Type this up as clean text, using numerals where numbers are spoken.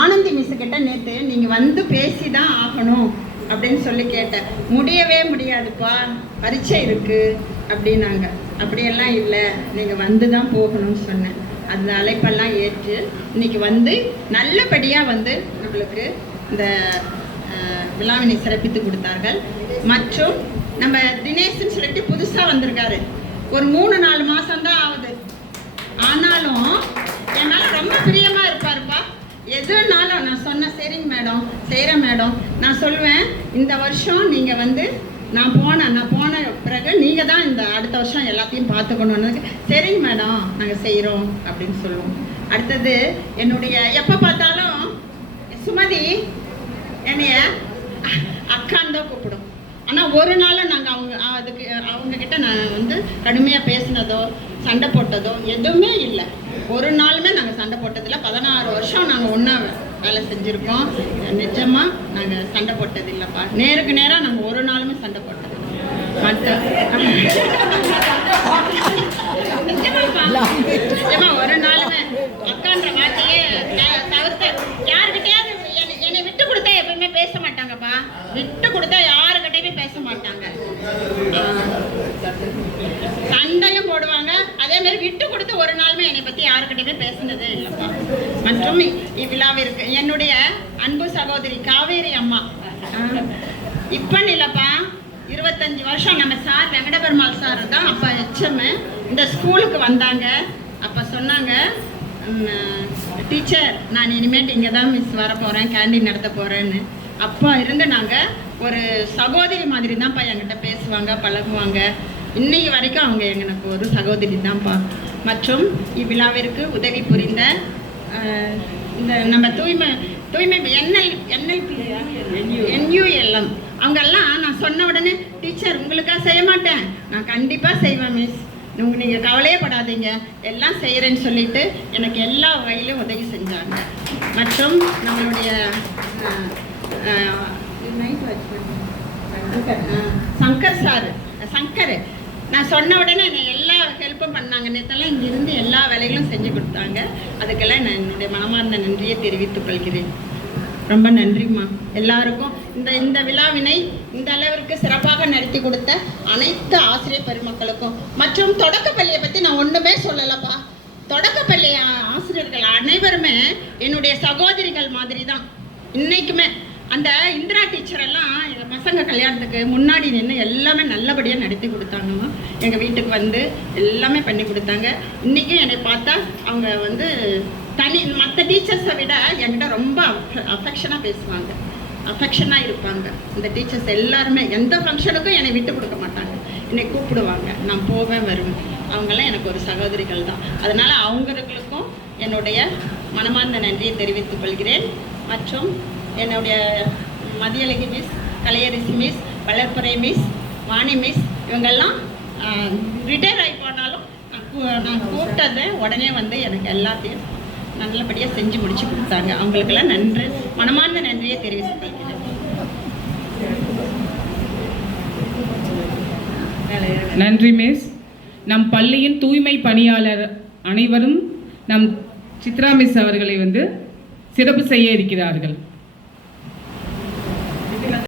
ஆனந்தி மிஸ்ஸுக்கிட்ட நேற்று நீங்கள் வந்து பேசி தான் ஆகணும் அப்படின்னு சொல்லி கேட்டேன். முடியவே முடியாதுப்பா, பரீட்சை இருக்குது அப்படின்னாங்க. அப்படியெல்லாம் இல்லை, நீங்கள் வந்து தான் போகணும்னு சொன்னேன். அந்த அழைப்பெல்லாம் ஏற்று இன்னைக்கு வந்து நல்லபடியாக வந்து நம்மளுக்கு இந்த விழாவினை சிறப்பித்து கொடுத்தார்கள். மற்றும் நம்ம தினேஷ்னு சொல்லிட்டு புதுசாக வந்திருக்காரு. ஒரு 3-4 மாதம்தான் ஆகுது. ஆனாலும் என் மேலே ரொம்ப பிரியமாக இருப்பாருப்பா. எதுனாலும் நான் சொன்னேன், சரிங்க மேடம், செய்கிறேன் மேடம். நான் சொல்லுவேன், இந்த வருஷம் நீங்கள் வந்து நான் போன பிறகு நீங்கள் தான் இந்த அடுத்த வருஷம் எல்லாத்தையும் பார்த்துக்கணுன்னு. சரிங்க மேடம், நாங்கள் செய்கிறோம் அப்படின்னு சொல்லுவோம். அடுத்தது என்னுடைய எப்போ பார்த்தாலும் சுமதி என்னைய அக்கான்னு தான் கூப்பிடும். ஆனால் ஒரு நாளும் நாங்கள் அவங்கக்கிட்ட நான் வந்து கடுமையாக பேசினதோ சண்டை போட்டதோ எதுவுமே இல்லை. ஒரு நாளுமே நாங்கள் சண்டை போட்டதில்லை. 16 வருஷம் நாங்கள் ஒன்றா வேலை செஞ்சுருக்கோம். நிஜமாக நாங்கள் சண்டை போட்டது இல்லைப்பா. நேருக்கு நேராக நாங்கள் ஒரு நாளுமே சண்டை போட்டது நிஜமா ஒரு நாளுமே அக்கான்ற வார்த்தையே தவிர்த்து யாருக்கிட்டையாவது என்னை விட்டு கொடுத்தா எப்பவுமே பேச மாட்டாங்கப்பா. விட்டு கொடுத்தா யாருக்கிட்டையுமே பேச மாட்டாங்க. சண்டையும் போடுவாங்க. அதே மாதிரி விட்டு கொடுத்து ஒரு நாளுமே என்னை பற்றி யாருக்கிட்டையுமே பேசினதே இல்லைப்பா. மற்றும் இவ்விழாவிற்கு என்னுடைய அன்பு சகோதரி காவேரி அம்மா இப்போ இல்லைப்பா, 25 வருஷம் நம்ம சார் வெங்கடபெருமாள் சார் தான் அப்போ HM இந்த ஸ்கூலுக்கு வந்தாங்க. அப்போ சொன்னாங்க, டீச்சர் நான் இனிமேட்டு இங்கே தான் மிஸ் வர போகிறேன், கேண்டீன் நடத்த போகிறேன்னு. அப்போ இருந்து நாங்கள் ஒரு சகோதரி மாதிரி தான்ப்பா என்கிட்ட பேசுவாங்க, பழகுவாங்க. இன்னைக்கு வரைக்கும் அவங்க எனக்கு ஒரு சகோதரி தான்ப்பா. மற்றும் இவ்விழாவிற்கு உதவி புரிந்த இந்த நம்ம தூய்மை NULM அவங்கெல்லாம் நான் சொன்ன உடனே, டீச்சர் உங்களுக்காக செய்ய மாட்டேன், நான் கண்டிப்பாக செய்வேன் மிஸ், நீங்கள் கவலையே படாதீங்க, எல்லாம் செய்கிறேன்னு சொல்லிட்டு எனக்கு எல்லா வகையிலும் உதவி செஞ்சாங்க. மற்றும் நம்மளுடைய சங்கர் நான் சொன்ன உடனே என்னை எல்லா ஹெல்ப்பும் பண்ணாங்க. நேற்றெல்லாம் இங்கிருந்து எல்லா வேலைகளும் செஞ்சு கொடுத்தாங்க. அதுக்கெல்லாம் நான் என்னுடைய மனமார்ந்த நன்றியை தெரிவித்துக் கொள்கிறேன். ரொம்ப நன்றிம்மா எல்லாருக்கும். இந்த விழாவினை இந்த அளவிற்கு சிறப்பாக நடத்தி கொடுத்த அனைத்து ஆசிரியர் பெருமக்களுக்கும். மற்றும் தொடக்கப்பள்ளியை பற்றி நான் ஒன்றுமே சொல்லலப்பா. தொடக்கப்பள்ளி ஆசிரியர்கள் அனைவருமே என்னுடைய சகோதரிகள் மாதிரி தான் இன்னைக்குமே. அந்த இந்திரா டீச்சர் எல்லாம் எங்கள் பசங்க கல்யாணத்துக்கு முன்னாடி நின்று எல்லாமே நல்லபடியாக நடத்தி கொடுத்தாங்கம்மா. எங்கள் வீட்டுக்கு வந்து எல்லாமே பண்ணி கொடுத்தாங்க. இன்றைக்கும் என்னை பார்த்தா அவங்க வந்து மற்ற டீச்சர்ஸை விட என்கிட்ட ரொம்ப அஃபெக்ஷனாக பேசுவாங்க, அஃபெக்ஷனாக இருப்பாங்க. இந்த டீச்சர்ஸ் எல்லாருமே எந்த ஃபங்க்ஷனுக்கும் என்னை விட்டு கொடுக்க மாட்டாங்க, என்னை கூப்பிடுவாங்க, நான் போவேன் வருவேன். அவங்கெல்லாம் எனக்கு ஒரு சகோதரிகள் தான். அதனால் அவங்களுக்கும் என்னுடைய மனமார்ந்த நன்றியை தெரிவித்துக் கொள்கிறேன். மற்றும் என்னுடைய மதியழகி மிஸ், கலையரசி மிஸ், வளர்ப்புறை மிஸ், வாணி மிஸ் இவங்கெல்லாம் ரிட்டையர் ஆகி போனாலும் நான் கூப்பிட்டதை உடனே வந்து எனக்கு எல்லாத்தையும் நல்லபடியாக செஞ்சு முடிச்சு கொடுத்தாங்க. அவங்களுக்கெல்லாம் நன்றி, மனமார்ந்த நன்றியை தெரிவித்துக் கொள்கிறேன். நன்றி மிஸ். நம் பள்ளியின் தூய்மை பணியாளர் அனைவரும் நம் சித்ரா மிஸ் அவர்களை வந்து சிறப்பு செய்ய இருக்கிறார்கள்.